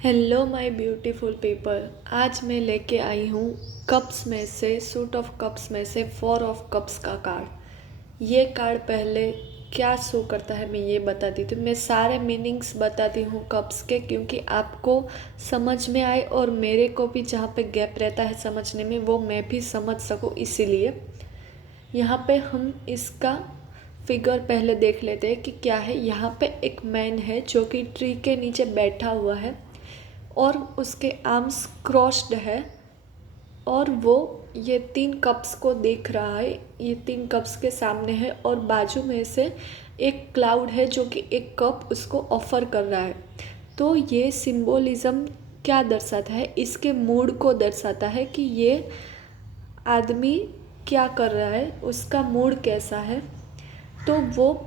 Hello my beautiful people. आज मैं लेके आई हूँ कप्स में से सूट ऑफ कप्स में से 4 ऑफ कप्स का कार्ड। ये कार्ड पहले क्या शो करता है मैं ये बताती हूँ। मैं सारे मीनिंग्स बताती हूँ कप्स के, क्योंकि आपको समझ में आए और मेरे को भी जहाँ पे गैप रहता है समझने में वो मैं भी समझ सकूँ, इसीलिए यहाँ पे हम इसका फिगर पहले देख लेते हैं कि क्या है। यहाँ पे एक मैन है जो कि ट्री के नीचे बैठा हुआ है और उसके आर्म्स क्रॉस्ड है और वो ये 3 कप्स को देख रहा है। ये 3 कप्स के सामने है और बाजू में से एक क्लाउड है जो कि एक कप उसको ऑफर कर रहा है। तो ये सिंबोलिज्म क्या दर्शाता है, इसके मूड को दर्शाता है कि ये आदमी क्या कर रहा है, उसका मूड कैसा है। तो वो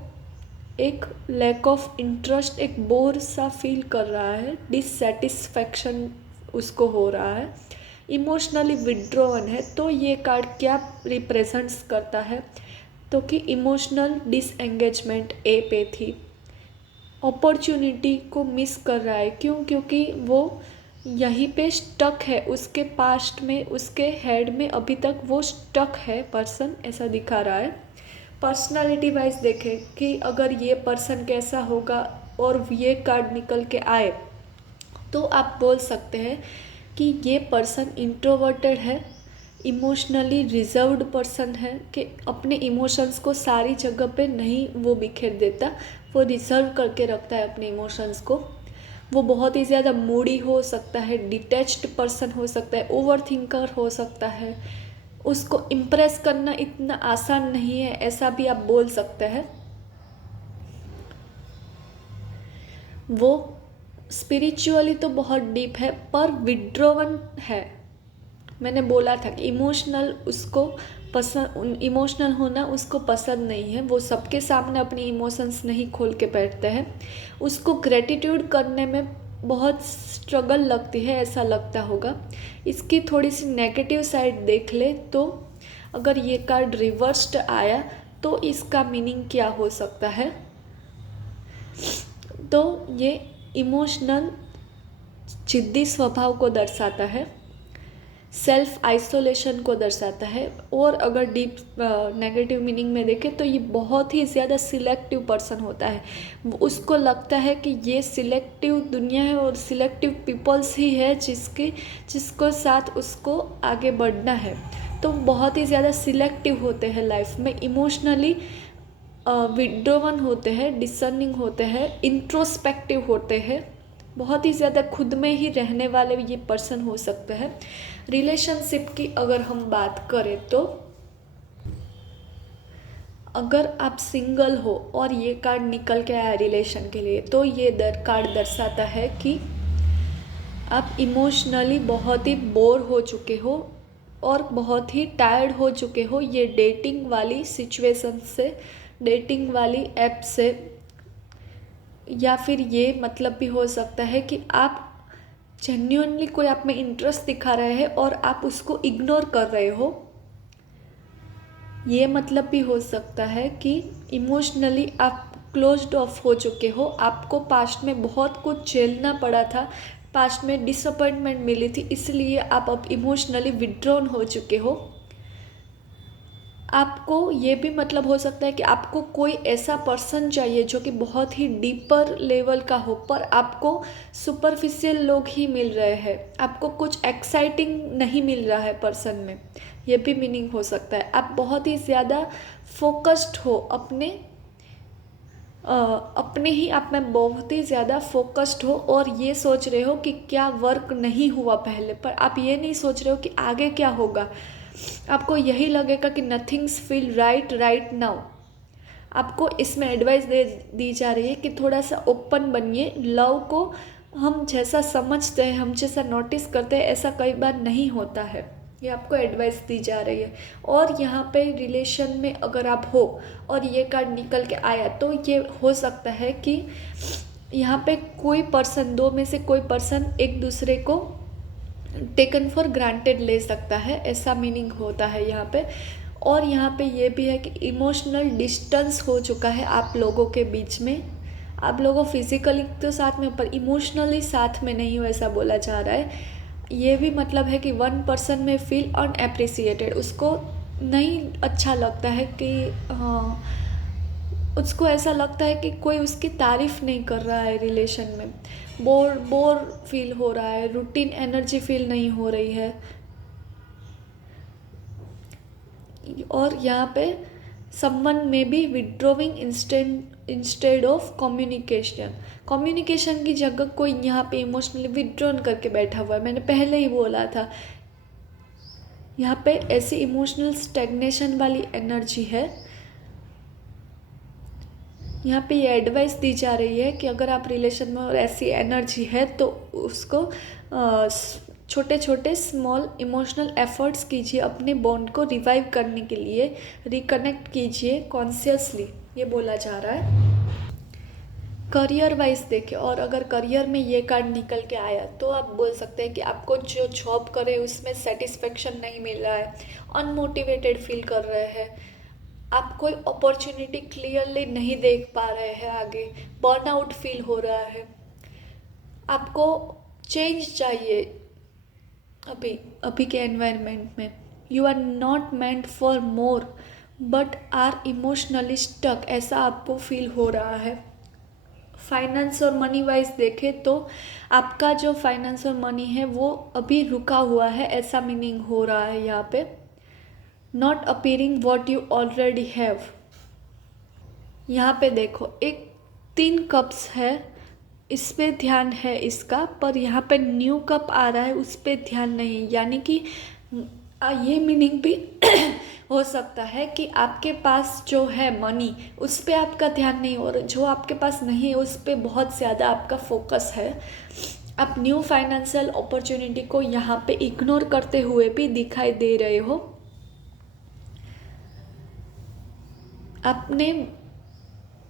एक लैक ऑफ इंटरेस्ट, एक बोर सा फील कर रहा है, डिससेटिस्फैक्शन उसको हो रहा है, इमोशनली विड्रॉन है। तो ये कार्ड क्या रिप्रेजेंट्स करता है, तो कि इमोशनल डिसएंगेजमेंट, ए पे थी, अपॉर्चुनिटी को मिस कर रहा है। क्यों? क्योंकि वो यहीं पे स्टक है, उसके पास्ट में, उसके हेड में अभी तक वो स्टक है पर्सन, ऐसा दिखा रहा है। पर्सनालिटी वाइज देखें कि अगर ये पर्सन कैसा होगा और ये कार्ड निकल के आए तो आप बोल सकते हैं कि ये पर्सन इंट्रोवर्टेड है, इमोशनली रिजर्व्ड पर्सन है, कि अपने इमोशंस को सारी जगह पे नहीं वो बिखेर देता, वो रिजर्व करके रखता है अपने इमोशंस को। वो बहुत ही ज़्यादा मूडी हो सकता है, डिटैच्ड पर्सन हो सकता है, ओवर थिंकर हो सकता है, उसको इम्प्रेस करना इतना आसान नहीं है, ऐसा भी आप बोल सकते हैं। वो स्पिरिचुअली तो बहुत डीप है पर विड्रोवन है। मैंने बोला था कि इमोशनल उसको पसंद, इमोशनल होना उसको पसंद नहीं है। वो सबके सामने अपनी इमोशंस नहीं खोल के बैठते हैं, उसको ग्रेटिट्यूड करने में बहुत स्ट्रगल लगती है, ऐसा लगता होगा। इसकी थोड़ी सी नेगेटिव साइड देख ले तो अगर ये कार्ड रिवर्स्ड आया तो इसका मीनिंग क्या हो सकता है, तो ये इमोशनल जिद्दी स्वभाव को दर्शाता है, सेल्फ आइसोलेशन को दर्शाता है। और अगर डीप नेगेटिव मीनिंग में देखें तो ये बहुत ही ज़्यादा सिलेक्टिव पर्सन होता है। उसको लगता है कि ये सिलेक्टिव दुनिया है और सिलेक्टिव पीपल्स ही है जिसको साथ उसको आगे बढ़ना है। तो बहुत ही ज़्यादा सिलेक्टिव होते हैं लाइफ में, इमोशनली विड्रोवन होते हैं, डिसर्निंग होते हैं, इंट्रोस्पेक्टिव होते हैं, बहुत ही ज़्यादा खुद में ही रहने वाले ये पर्सन हो सकते हैं। रिलेशनशिप की अगर हम बात करें तो अगर आप सिंगल हो और ये कार्ड निकल के आया रिलेशन के लिए तो ये कार्ड दर्शाता है कि आप इमोशनली बहुत ही बोर हो चुके हो और बहुत ही टायर्ड हो चुके हो ये डेटिंग वाली सिचुएशन से, डेटिंग वाली ऐप से। या फिर ये मतलब भी हो सकता है कि आप जेन्युइनली कोई आप में इंटरेस्ट दिखा रहे हैं और आप उसको इग्नोर कर रहे हो। ये मतलब भी हो सकता है कि इमोशनली आप क्लोज्ड ऑफ हो चुके हो, आपको पास्ट में बहुत कुछ झेलना पड़ा था, पास्ट में डिसअपॉइंटमेंट मिली थी, इसलिए आप अब इमोशनली विड्रॉन हो चुके हो। आपको ये भी मतलब हो सकता है कि आपको कोई ऐसा पर्सन चाहिए जो कि बहुत ही डीपर लेवल का हो, पर आपको सुपरफिशियल लोग ही मिल रहे हैं, आपको कुछ एक्साइटिंग नहीं मिल रहा है पर्सन में। ये भी मीनिंग हो सकता है आप बहुत ही ज़्यादा फोकस्ड हो अपने ही आप में बहुत ही ज़्यादा फोकस्ड हो और ये सोच रहे हो कि क्या वर्क नहीं हुआ पहले, पर आप ये नहीं सोच रहे हो कि आगे क्या होगा। आपको यही लगेगा कि नथिंग्स फील राइट नाउ। आपको इसमें एडवाइस दी जा रही है कि थोड़ा सा ओपन बनिए। लव को हम जैसा समझते हैं, हम जैसा नोटिस करते हैं, ऐसा कई बार नहीं होता है। ये आपको एडवाइस दी जा रही है। और यहाँ पे रिलेशन में अगर आप हो और ये कार्ड निकल के आया तो ये हो सकता है कि यहाँ पे कोई पर्सन, दो में से कोई पर्सन एक दूसरे को टेकन फॉर ग्रांटेड ले सकता है, ऐसा मीनिंग होता है यहाँ पे। और यहाँ पे ये भी है कि इमोशनल डिस्टेंस हो चुका है आप लोगों के बीच में, आप लोगों फिजिकली तो साथ में पर इमोशनली साथ में नहीं हो, ऐसा बोला जा रहा है। ये भी मतलब है कि वन पर्सन में फील अनएप्रिसिएटेड, उसको नहीं अच्छा लगता है कि हाँ, उसको ऐसा लगता है कि कोई उसकी तारीफ़ नहीं कर रहा है रिलेशन में, बोर बोर फील हो रहा है, रूटीन एनर्जी फील नहीं हो रही है। और यहाँ पे someone may be withdrawing instead of communication, communication की जगह कोई यहाँ पे इमोशनली विड्रॉन करके बैठा हुआ है। मैंने पहले ही बोला था, यहाँ पे ऐसी इमोशनल स्टेग्नेशन वाली एनर्जी है। यहाँ पे ये एडवाइस दी जा रही है कि अगर आप रिलेशन में और ऐसी एनर्जी है तो उसको छोटे छोटे स्मॉल इमोशनल एफर्ट्स कीजिए, अपने बॉन्ड को रिवाइव करने के लिए रिकनेक्ट कीजिए कॉन्शियसली, ये बोला जा रहा है। करियर वाइज देखें, और अगर करियर में ये कार्ड निकल के आया तो आप बोल सकते हैं कि आपको जो जॉब करे उसमें सेटिस्फेक्शन नहीं मिल रहा है, अनमोटिवेटेड फील कर रहे हैं, आप कोई अपॉर्चुनिटी क्लियरली नहीं देख पा रहे हैं आगे, बर्नआउट फील हो रहा है, आपको चेंज चाहिए अभी अभी के एनवायरनमेंट में। You are not meant for more but are emotionally stuck, ऐसा आपको फील हो रहा है। फाइनेंस और मनी वाइज देखें तो आपका जो फाइनेंस और मनी है वो अभी रुका हुआ है, ऐसा मीनिंग हो रहा है यहाँ पे। Not appearing what you already have, यहाँ पे देखो एक 3 कप्स है, इस पे ध्यान है इसका, पर यहाँ पे न्यू कप आ रहा है उस पे ध्यान नहीं, यानी कि ये मीनिंग भी हो सकता है कि आपके पास जो है मनी उस पे आपका ध्यान नहीं, और जो आपके पास नहीं है उस पे बहुत ज़्यादा आपका फोकस है। आप न्यू फाइनेंशियल अपॉर्चुनिटी को यहाँ पे इग्नोर करते हुए भी दिखाई दे रहे हो। आपने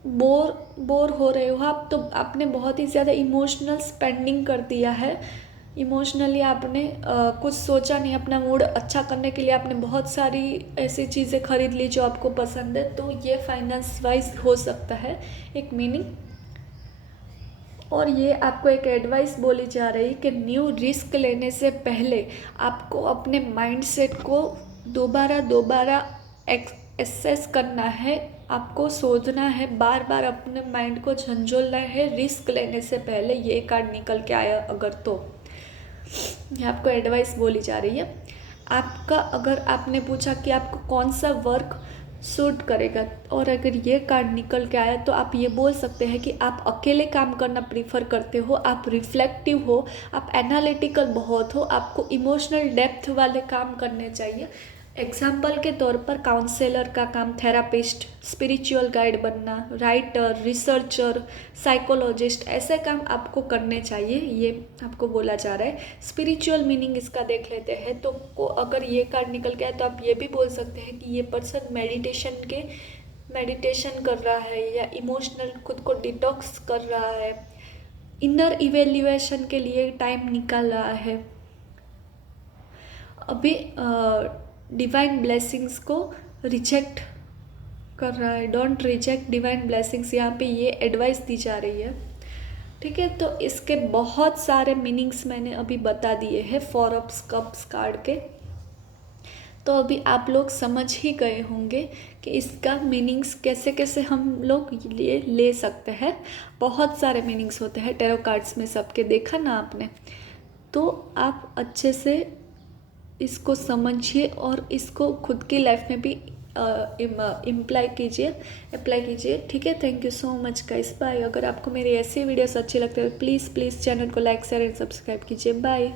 बोर हो रहे हो आप, तो आपने बहुत ही ज़्यादा इमोशनल स्पेंडिंग कर दिया है। इमोशनली आपने कुछ सोचा नहीं, अपना मूड अच्छा करने के लिए आपने बहुत सारी ऐसी चीज़ें खरीद ली जो आपको पसंद है, तो ये फाइनेंस वाइज हो सकता है एक मीनिंग। और ये आपको एक एडवाइस बोली जा रही है कि न्यू रिस्क लेने से पहले आपको अपने माइंडसेट को दोबारा एसेस करना है, आपको सोचना है, बार बार अपने माइंड को झंझोलना है रिस्क लेने से पहले। ये कार्ड निकल के आया अगर तो ये आपको एडवाइस बोली जा रही है। आपका अगर आपने पूछा कि आपको कौन सा वर्क सूट करेगा, और अगर ये कार्ड निकल के आया तो आप ये बोल सकते हैं कि आप अकेले काम करना प्रीफर करते हो, आप रिफ्लेक्टिव हो, आप एनालिटिकल बहुत हो, आपको इमोशनल डेप्थ वाले काम करने चाहिए। एग्जाम्पल के तौर पर काउंसलर का काम, थेरापिस्ट, स्पिरिचुअल गाइड बनना, राइटर, रिसर्चर, साइकोलॉजिस्ट, ऐसे काम आपको करने चाहिए, ये आपको बोला जा रहा है। स्पिरिचुअल मीनिंग इसका देख लेते हैं तो अगर ये कार्ड निकल गया तो आप ये भी बोल सकते हैं कि ये पर्सन मेडिटेशन कर रहा है या इमोशनल खुद को डिटॉक्स कर रहा है, इनर इवेल्युएशन के लिए टाइम निकाल रहा है, अभी डिवाइन ब्लेसिंग्स को रिजेक्ट कर रहा है। डोंट रिजेक्ट डिवाइन ब्लेसिंग्स, यहाँ पे ये एडवाइस दी जा रही है। ठीक है, तो इसके बहुत सारे मीनिंग्स मैंने अभी बता दिए हैं 4 ऑफ कप्स कार्ड के, तो अभी आप लोग समझ ही गए होंगे कि इसका मीनिंग्स कैसे कैसे हम लोग ये ले सकते हैं। बहुत सारे मीनिंग्स होते हैं टैरो कार्ड्स में, सबके देखा ना आपने, तो आप अच्छे से इसको समझिए और इसको खुद की लाइफ में भी अप्लाई कीजिए। ठीक है, thank you so much guys, bye. अगर आपको मेरी ऐसी वीडियोस अच्छी लगती है तो प्लीज़ चैनल को लाइक शेयर एंड सब्सक्राइब कीजिए। बाय।